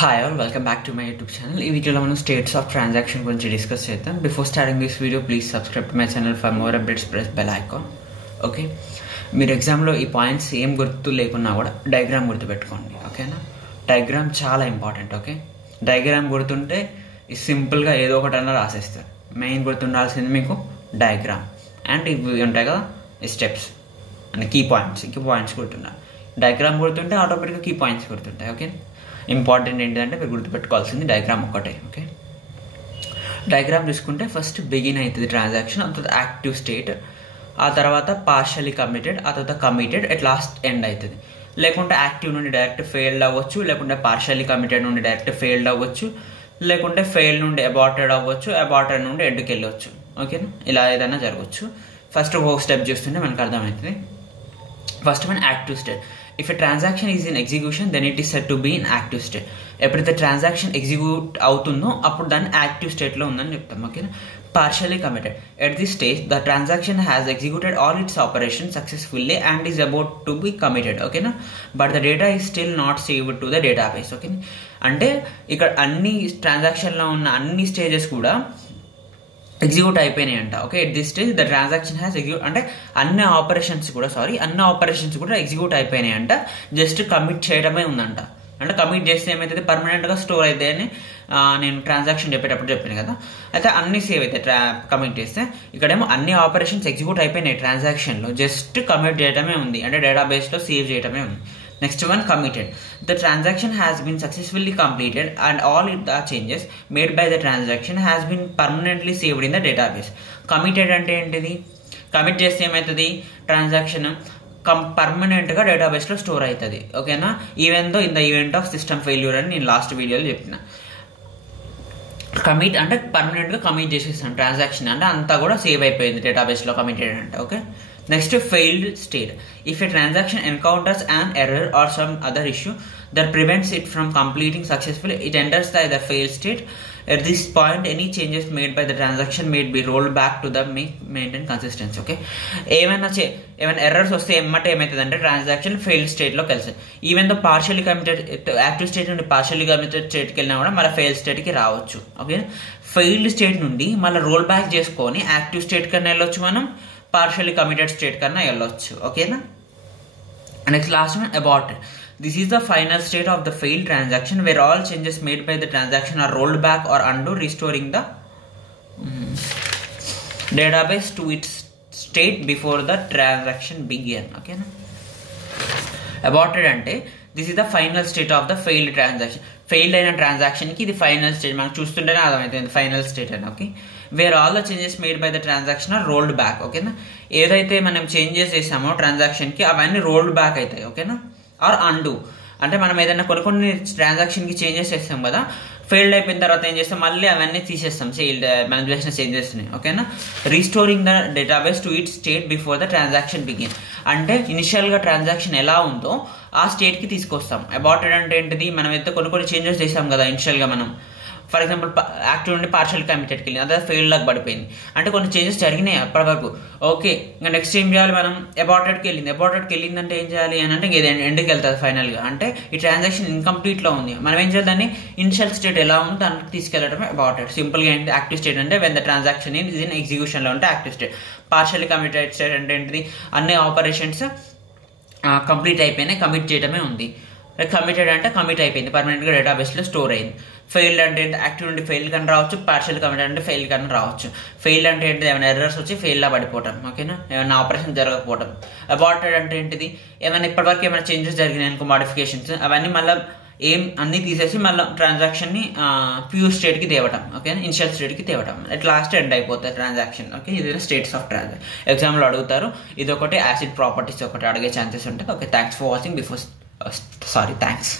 Hi all, welcome back to my YouTube channel. ఈ వీడియోలో మనం స్టేట్స్ ఆఫ్ ట్రాన్సాక్షన్ గురించి డిస్కస్ చేద్దాం. Before starting this video please subscribe to my channel for more updates, press bell icon. Okay, మీరు ఎగ్జామ్లో ఈ points ఏం గుర్తు లేకున్నా కూడా డయాగ్రామ్ గుర్తుపెట్టుకోండి. ఓకేనా, డయాగ్రామ్ చాలా ఇంపార్టెంట్. ఓకే, డయాగ్రామ్ గుర్తుంటే సింపుల్గా ఏదో ఒకటన్నా రాసేస్తారు. మెయిన్ గుర్తుండాల్సింది మీకు డయాగ్రామ్ అండ్ ఇవి ఉంటాయి కదా ఈ స్టెప్స్ అంటే కీ పాయింట్స్ గుర్తుండాలి. డయాగ్రామ్ గుర్తుంటే ఆటోమేటిక్గా కీ పాయింట్స్ గుర్తుంటాయి. ఓకే, ఇంపార్టెంట్ ఏంటంటే మీరు గుర్తుపెట్టుకోవాల్సింది డయాగ్రామ్ ఒకటే. ఓకే, డయాగ్రామ్ చూసుకుంటే ఫస్ట్ బిగిన్ అవుతుంది ట్రాన్సాక్షన్, ఆ తర్వాత యాక్టివ్ స్టేట్, ఆ తర్వాత పార్షియలీ కమిటెడ్, ఆ తర్వాత కమిటెడ్, ఎట్ లాస్ట్ ఎండ్ అవుతుంది. లేకుంటే యాక్టివ్ నుండి డైరెక్ట్ ఫెయిల్డ్ అవ్వచ్చు, లేకుంటే పార్షియలీ కమిటెడ్ నుండి డైరెక్ట్ ఫెయిల్డ్ అవ్వచ్చు, లేకుంటే ఫెయిల్ నుండి అబార్టెడ్ అవ్వచ్చు, అబార్టెడ్ నుండి ఎండ్కి వెళ్ళవచ్చు. ఓకేనా, ఇలా ఏదైనా జరగవచ్చు. ఫస్ట్ ఒక స్టెప్ చూస్తుంటే మనకు అర్థమవుతుంది. ఫస్ట్ మన active state. If a transaction is in execution, then it is said to be in active state. ఎప్పుడైతే ట్రాన్సాక్షన్ ఎగ్జిక్యూట్ అవుతుందో అప్పుడు దాన్ని యాక్టివ్ స్టేట్లో ఉందని చెప్తాం. ఓకేనా, partially committed. At this stage the transaction has executed all its operation successfully and is about to be committed. ఓకేనా, but the data is still not saved to the database. ఓకేనా, అంటే ఇక్కడ అన్ని ట్రాన్సాక్షన్లో ఉన్న అన్ని స్టేజెస్ కూడా ఎగ్జిక్యూట్ అయిపోయినాయి అంట. Okay, at this stage the transaction has execute అంటే అన్ని ఆపరేషన్స్ కూడా ఎగ్జిక్యూట్ అయిపోయినాయి అంట. జస్ట్ కమిట్ చేయడమే ఉందంట. అంటే కమిట్ చేస్తే ఏమవుతుంది, పర్మనెంట్గా స్టోర్ అవుతాయి అని నేను ట్రాన్సాక్షన్ చెప్పేటప్పుడు చెప్పాను కదా. అయితే అన్ని సేవ్ అవుతాయి కమిట్ చేస్తే. ఇక్కడేమో అన్ని ఆపరేషన్స్ ఎగ్జిక్యూట్ అయిపోయినాయి ట్రాన్సాక్షన్లో, జస్ట్ కమిట్ చేయడమే ఉంది, అంటే డేటాబేస్లో సేవ్ చేయడమే ఉంది. Next one, committed. The transaction has been successfully completed and all the changes made by the transaction has been permanently saved in the database. Committed అంటే ఏంటిది, కమిట్ చేస్తే ఏమవుతుంది, ట్రాన్సాక్షన్ పర్మనెంట్గా డేటాబేస్లో స్టోర్ అవుతుంది. ఓకేనా, even though in the event of system failure అని నేను లాస్ట్ వీడియోలో చెప్పిన. కమిట్ అంటే పర్మనెంట్గా కమిట్ చేసేస్తాను ట్రాన్సాక్షన్, అంటే అంతా కూడా సేవ్ అయిపోయింది డేటాబేస్లో కమిటెడ్ అంటే. Okay, next failed state. If a transaction encounters an error or some other issue that prevents it from completing successfully, it enters the failed state. At this point, any changes made by the transaction may be rolled back to the maintain consistency. Okay, ఏమైనా errors వస్తే ఏమవుతుంది అంటే transaction failed స్టేట్లోకి వెళ్తుంది. Even though partially committed active state నుండి partially committed స్టేట్కి వెళ్ళినా కూడా మళ్ళీ ఫెయిల్డ్ స్టేట్కి రావచ్చు. ఓకే, ఫెయిల్డ్ స్టేట్ నుండి మళ్ళీ రోల్ బ్యాక్ చేసుకొని యాక్టివ్ స్టేట్ కన్నా వెళ్ళొచ్చు, మనం పార్షియలీ కమిటెడ్ స్టేట్ కన్నా వెళ్ళొచ్చు. ఓకేనా, next last one, aborted. This is the final state of the failed transaction where all changes made by the transaction are rolled back or undo, restoring the database to its state before the transaction began. Okay, aborted ante this is the final state of the failed transaction. Failed అయిన ట్రాన్సాక్షన్కి ఇది final state, మనకు చూస్తుంటేనే అర్థమవుతుంది final state అని. Okay, where all the changes made by the transaction are rolled back. ఓకేనా, ఏదైతే మనం చేంజెస్ చేసామో ట్రాన్సాక్షన్కి అవన్నీ రోల్డ్ బ్యాక్ అవుతాయి. ఓకేనా, ఆర్ అండు అంటే మనం ఏదైనా కొన్ని ట్రాన్సాక్షన్కి చేంజెస్ చేస్తాం కదా, ఫెయిల్డ్ అయిపోయిన తర్వాత ఏం చేస్తాం, మళ్ళీ అవన్నీ తీసేస్తాం మనం చేసిన చేంజెస్ని. ఓకేనా, restoring the database to it state before the transaction begin. అంటే ఇనిషియల్గా ట్రాన్సాక్షన్ ఎలా ఉందో ఆ స్టేట్కి తీసుకొస్తాం. అబార్టెడ్ అంటే ఏంటిది, మనం అయితే కొన్ని చేంజెస్ చేసాం కదా ఇనిషియల్గా. మనం ఫర్ ఎగ్జాంపుల్ యాక్టివ్ నుండి పార్షియల్ కమిటెడ్కి వెళ్ళింది, అదే ఫెయిల్డ్ లాగా పడిపోయింది, అంటే కొన్ని చేంజెస్ జరిగినాయి అప్పటి వరకు. ఓకే, ఇంకా నెక్స్ట్ ఏం చేయాలి, మనం అబార్టెడ్కి వెళ్ళింది అంటే ఏం చేయాలి అని అంటే ఇది ఎండ్కి వెళ్తుంది ఫైనల్గా. అంటే ఈ ట్రాన్సాక్షన్ ఇన్కంప్లీట్లో ఉంది, మనం ఏం చేయాలి, దాన్ని ఇనిషియల్ స్టేట్ ఎలా ఉందో దానికి తీసుకెళ్ళడమే అబార్టెడ్. సింపుల్గా ఏంటి, యాక్టివ్ స్టేట్ అంటే when the transaction is in ఎగ్జిక్యూషన్లో ఉంటే active state. Partially committed state అంటే ఏంటిది, అన్ని ఆపరేషన్స్ కంప్లీట్ అయిపోయినాయి, కమిట్ చేయడమే ఉంది. కమిటెడ్ అంటే కమిట్ అయిపోయింది, పర్మనెంట్గా డేటాబేస్లో స్టోర్ అయింది. ఫెయిల్డ్ అంటే యాక్టివ్ నుండి ఫెయిల్ కన్నా రావచ్చు, పార్షియల్ కమిటెడ్ అంటే ఫెయిల్ కన్నా రావచ్చు. ఫెయిల్ అంటే ఏంటిది, ఏమైనా ఎర్రర్స్ వచ్చి ఫెయిల్లా పడిపోవటం. ఓకేనా, ఏమైనా ఆపరేషన్ జరగకపోవడం. అబార్టెడ్ అంటే ఏంటిది, ఏమైనా ఇప్పటివరకు ఏమైనా చేంజెస్ జరిగినాయి అనుకో, మోడిఫికేషన్స్, అవన్నీ మళ్ళీ అన్నీ తీసేసి మళ్ళీ ట్రాన్సాక్షన్ని ప్యూర్ స్టేట్కి తేవటం. ఓకే, ఇనిషియల్ స్టేట్కి తేవటం, అట్ లాస్ట్ ఎండ్ అయిపోతుంది ట్రాన్సాక్షన్. ఓకే, ఇది స్టేట్స్ ఆఫ్ ట్రాన్సాక్షన్ ఎగ్జామ్లో అడుగుతారు. ఇది ఒకటి యాసిడ్ ప్రాపర్టీస్ ఒకటి అడిగే ఛాన్సెస్ ఉంటాయి. Okay, thanks for watching. Thanks.